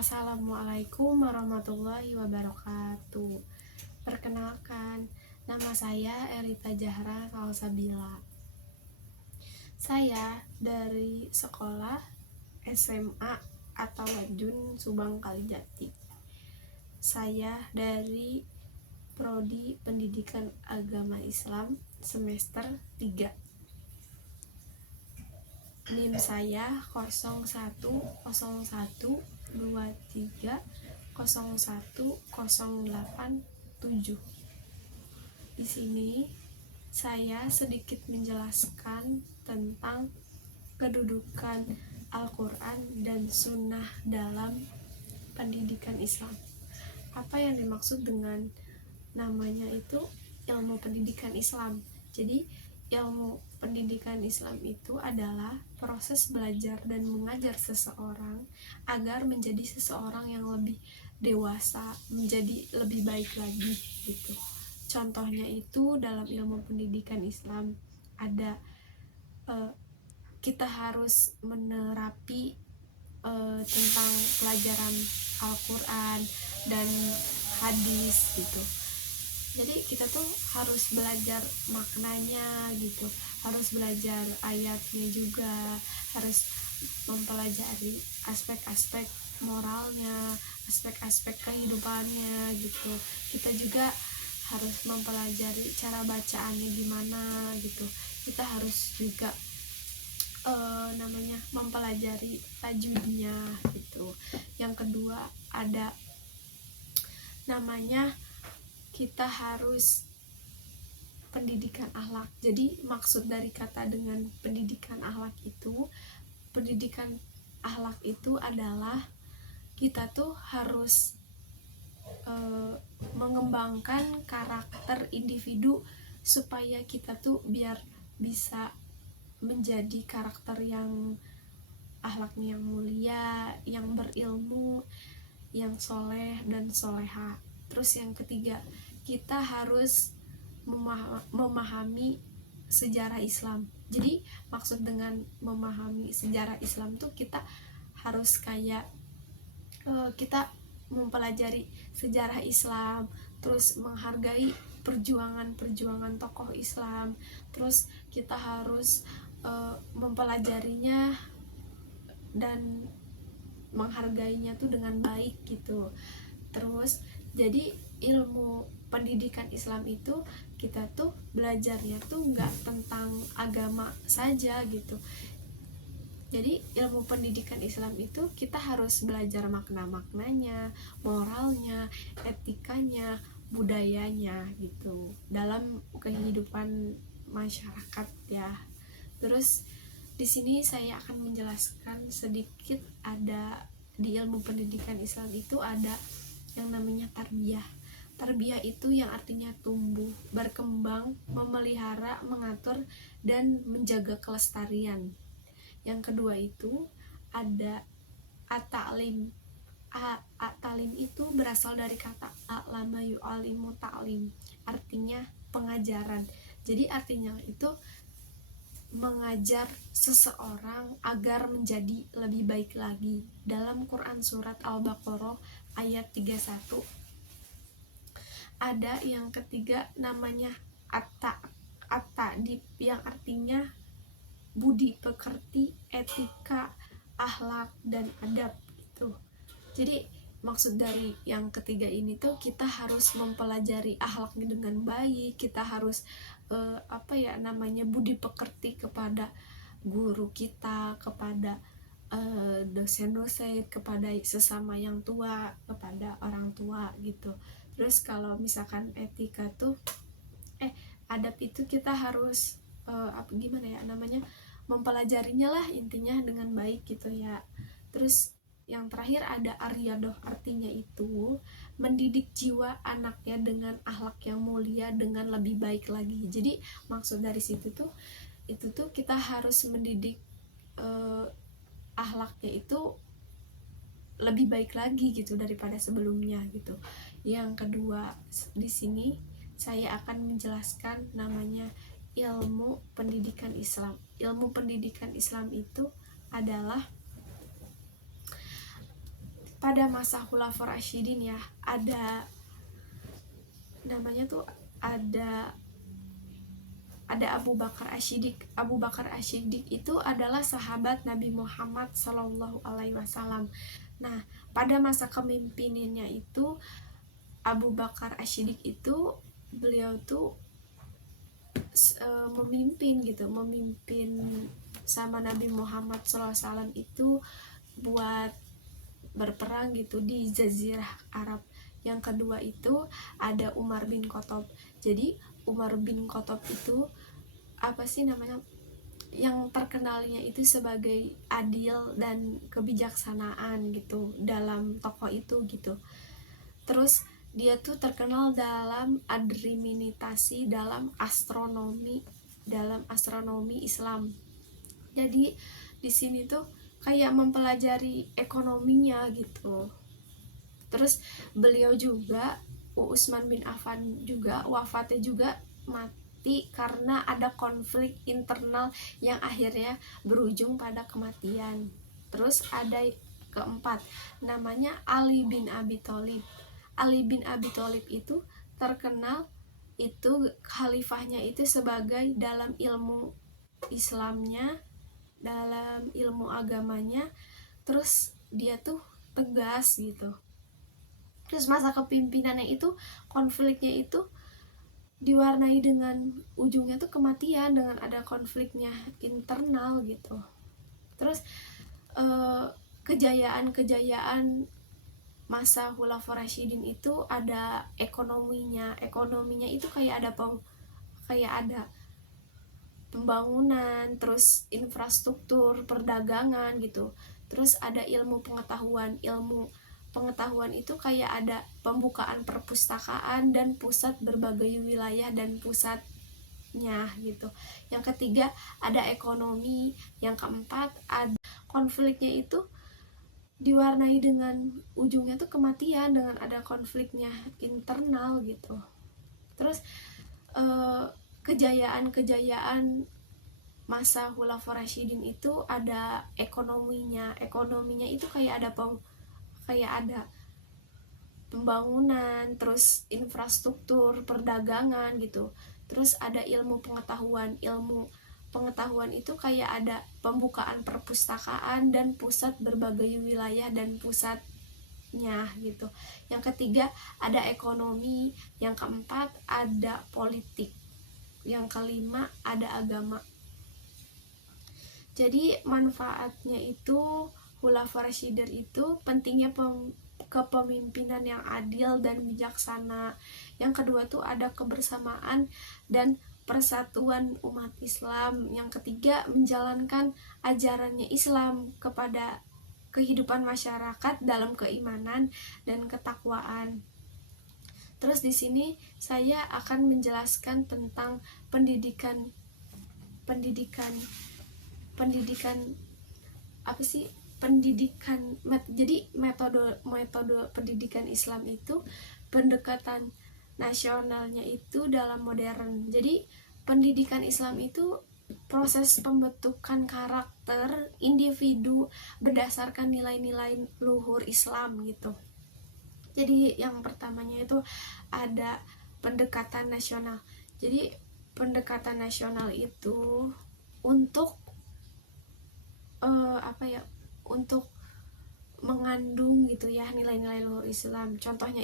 Assalamualaikum warahmatullahi wabarakatuh. Perkenalkan, nama saya Erita Jahra Salsabila. Saya dari sekolah SMA atau Wajun Subang Kalijati. Saya dari Prodi Pendidikan Agama Islam semester 3. NIM saya 0111230108. Di sini saya sedikit menjelaskan tentang kedudukan Al-Quran dan Sunnah dalam pendidikan Islam. Apa yang dimaksud dengan namanya itu ilmu pendidikan Islam? Jadi ilmu pendidikan Islam itu adalah proses belajar dan mengajar seseorang agar menjadi seseorang yang lebih dewasa, menjadi lebih baik lagi gitu. Contohnya itu dalam ilmu pendidikan Islam ada kita harus menerapi tentang pelajaran Al-Quran dan hadis gitu. Jadi kita tuh harus belajar maknanya gitu, harus belajar ayatnya juga, harus mempelajari aspek-aspek moralnya, aspek-aspek kehidupannya gitu. Kita juga harus mempelajari cara bacaannya gimana gitu. Kita harus juga mempelajari tajwidnya gitu. Yang kedua ada namanya kita harus pendidikan akhlak. Jadi maksud dari kata dengan pendidikan akhlak itu adalah kita tuh harus mengembangkan karakter individu supaya kita tuh biar bisa menjadi karakter yang akhlaknya yang mulia, yang berilmu, yang soleh dan soleha. Terus yang ketiga, kita harus memahami sejarah Islam. Jadi maksud dengan memahami sejarah Islam tuh kita harus kayak kita mempelajari sejarah Islam, terus menghargai perjuangan tokoh Islam, terus kita harus mempelajarinya dan menghargainya tuh dengan baik gitu. Terus jadi ilmu pendidikan Islam itu kita tuh belajarnya tuh nggak tentang agama saja gitu. Jadi ilmu pendidikan Islam itu kita harus belajar makna-maknanya, moralnya, etikanya, budayanya gitu dalam kehidupan masyarakat ya. Terus di sini saya akan menjelaskan sedikit, ada di ilmu pendidikan Islam itu ada yang namanya tarbiyah. Tarbiyah itu yang artinya tumbuh, berkembang, memelihara, mengatur, dan menjaga kelestarian. Yang kedua itu ada at-ta'lim. At-ta'lim itu berasal dari kata a'lama yu'alimu ta'lim, artinya pengajaran. Jadi artinya itu mengajar seseorang agar menjadi lebih baik lagi. Dalam Quran surat Al-Baqarah ayat 31 ada yang ketiga namanya at-ta'dib yang artinya budi pekerti, etika, akhlak, dan adab gitu. Jadi maksud dari yang ketiga ini tuh kita harus mempelajari akhlaknya dengan baik, kita harus budi pekerti kepada guru kita, kepada dosen-dosen, kepada sesama yang tua, kepada orang tua gitu. Terus kalau misalkan etika tuh adab itu kita harus mempelajarinya lah intinya dengan baik gitu ya. Terus yang terakhir ada ar-riyadah, artinya itu mendidik jiwa anaknya dengan akhlak yang mulia dengan lebih baik lagi. Jadi maksud dari situ tuh kita harus mendidik akhlaknya itu lebih baik lagi gitu daripada sebelumnya gitu. Yang kedua di sini saya akan menjelaskan namanya ilmu pendidikan Islam. Ilmu pendidikan Islam itu adalah pada masa Khulafaur Rasyidin ya, ada namanya tuh ada Abu Bakar Asy-Siddiq. Abu Bakar Asy-Siddiq itu adalah sahabat Nabi Muhammad Shallallahu Alaihi Wasallam. Nah, pada masa kepemimpinannya itu Abu Bakar Asy-Siddiq itu beliau tuh memimpin sama Nabi Muhammad SAW itu buat berperang gitu di Jazirah Arab. Yang kedua itu ada Umar bin Khattab. Jadi Umar bin Khattab itu apa sih namanya, yang terkenalnya itu sebagai adil dan kebijaksanaan gitu dalam tokoh itu gitu. Terus dia tuh terkenal dalam administrasi, dalam astronomi Islam. Jadi di sini tuh kayak mempelajari ekonominya gitu. Terus beliau juga, Utsman bin Affan juga wafatnya juga mati karena ada konflik internal yang akhirnya berujung pada kematian. Terus ada keempat, namanya Ali bin Abi Thalib. Ali bin Abi Thalib itu terkenal itu khalifahnya itu sebagai dalam ilmu Islamnya, dalam ilmu agamanya, terus dia tuh tegas gitu. Terus masa kepemimpinannya itu konfliknya itu diwarnai dengan ujungnya tuh kematian, dengan ada konfliknya internal gitu. Terus kejayaan masa Khulafaur Rasyidin itu ada ekonominya itu kayak ada pembangunan, terus infrastruktur, perdagangan gitu. Terus ada ilmu pengetahuan itu kayak ada pembukaan perpustakaan dan pusat berbagai wilayah dan pusatnya gitu. Yang ketiga ada ekonomi. Yang keempat ada konfliknya itu diwarnai dengan ujungnya tuh kematian, dengan ada konfliknya internal gitu. Terus kejayaan masa Khulafaur Rasyidin itu ada ekonominya itu kayak ada pembangunan, terus infrastruktur, perdagangan gitu. Terus ada ilmu pengetahuan itu kayak ada pembukaan perpustakaan dan pusat berbagai wilayah dan pusatnya gitu. Yang ketiga ada ekonomi. Yang keempat ada politik. Yang kelima ada agama. Jadi manfaatnya itu Khulafaur Rasyidin itu pentingnya kepemimpinan yang adil dan bijaksana. Yang kedua tuh ada kebersamaan dan persatuan umat Islam. Yang ketiga menjalankan ajarannya Islam kepada kehidupan masyarakat dalam keimanan dan ketakwaan. Terus di sini saya akan menjelaskan tentang pendidikan apa sih pendidikan. Jadi metode pendidikan Islam itu pendekatan nasionalnya itu dalam modern. Jadi pendidikan Islam itu proses pembentukan karakter individu berdasarkan nilai-nilai luhur Islam gitu. Jadi yang pertamanya itu ada pendekatan nasional. Jadi pendekatan nasional itu untuk untuk mengandung gitu ya nilai-nilai luhur Islam. Contohnya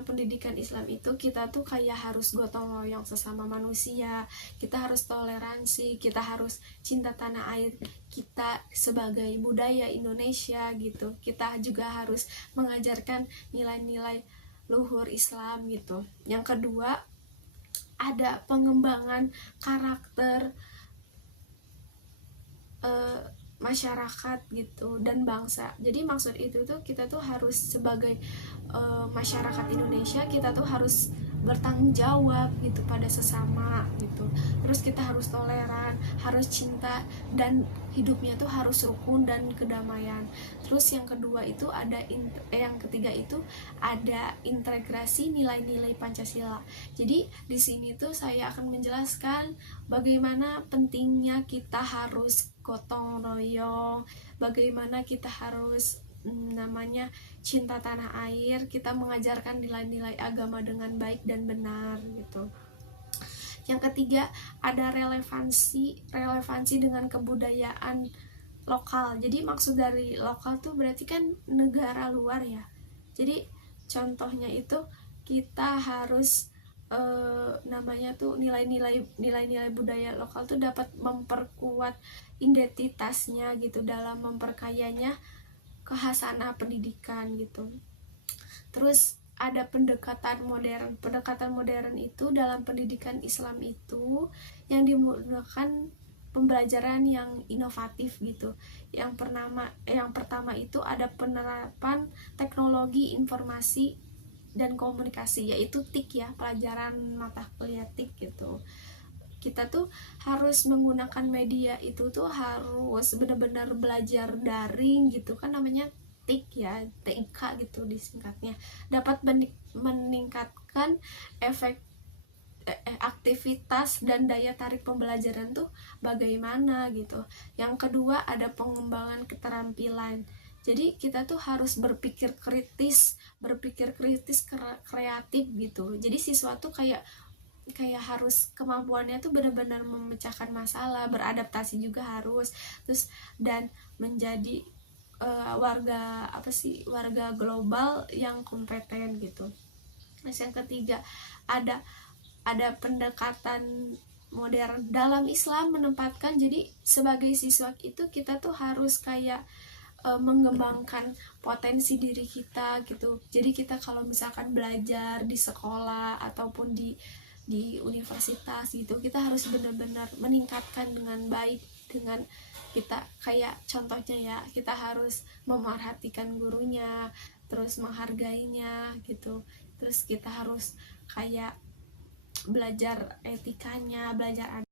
pendidikan Islam itu kita tuh kayak harus gotong royong sesama manusia, kita harus toleransi, kita harus cinta tanah air kita sebagai budaya Indonesia gitu. Kita juga harus mengajarkan nilai-nilai luhur Islam gitu. Yang kedua ada pengembangan karakter masyarakat gitu dan bangsa. Jadi maksud itu tuh kita tuh harus sebagai masyarakat Indonesia, kita tuh harus bertanggung jawab gitu pada sesama gitu. Terus kita harus toleran, harus cinta, dan hidupnya tuh harus rukun dan kedamaian. Terus yang kedua itu yang ketiga itu ada integrasi nilai-nilai Pancasila. Jadi di sini tuh saya akan menjelaskan bagaimana pentingnya kita harus gotong royong, bagaimana kita harus namanya cinta tanah air, kita mengajarkan nilai-nilai agama dengan baik dan benar gitu. Yang ketiga, ada relevansi dengan kebudayaan lokal. Jadi maksud dari lokal tuh berarti kan negara luar ya. Jadi contohnya itu kita harus namanya tuh nilai-nilai budaya lokal tuh dapat memperkuat identitasnya gitu, dalam memperkayanya khasanah pendidikan gitu. Terus ada pendekatan modern itu dalam pendidikan Islam itu yang dimudahkan pembelajaran yang inovatif gitu. Yang pertama itu ada penerapan teknologi informasi dan komunikasi, yaitu TIK ya, pelajaran mata kuliah TIK gitu. Kita tuh harus menggunakan media itu tuh harus benar-benar belajar daring gitu kan, namanya TIK ya, TIK gitu disingkatnya. Dapat meningkatkan aktivitas dan daya tarik pembelajaran tuh bagaimana gitu. Yang kedua ada pengembangan keterampilan. Jadi kita tuh harus berpikir kritis, kreatif gitu. Jadi siswa tuh kayak harus kemampuannya tuh benar-benar memecahkan masalah, beradaptasi juga harus, terus dan menjadi warga global yang kompeten gitu. Terus yang ketiga ada pendekatan modern dalam Islam, menempatkan jadi sebagai siswa itu kita tuh harus kayak mengembangkan potensi diri kita gitu. Jadi kita kalau misalkan belajar di sekolah ataupun di universitas gitu, kita harus benar-benar meningkatkan dengan baik, dengan kita kayak contohnya ya, kita harus memerhatikan gurunya, terus menghargainya gitu. Terus kita harus kayak belajar etikanya, belajar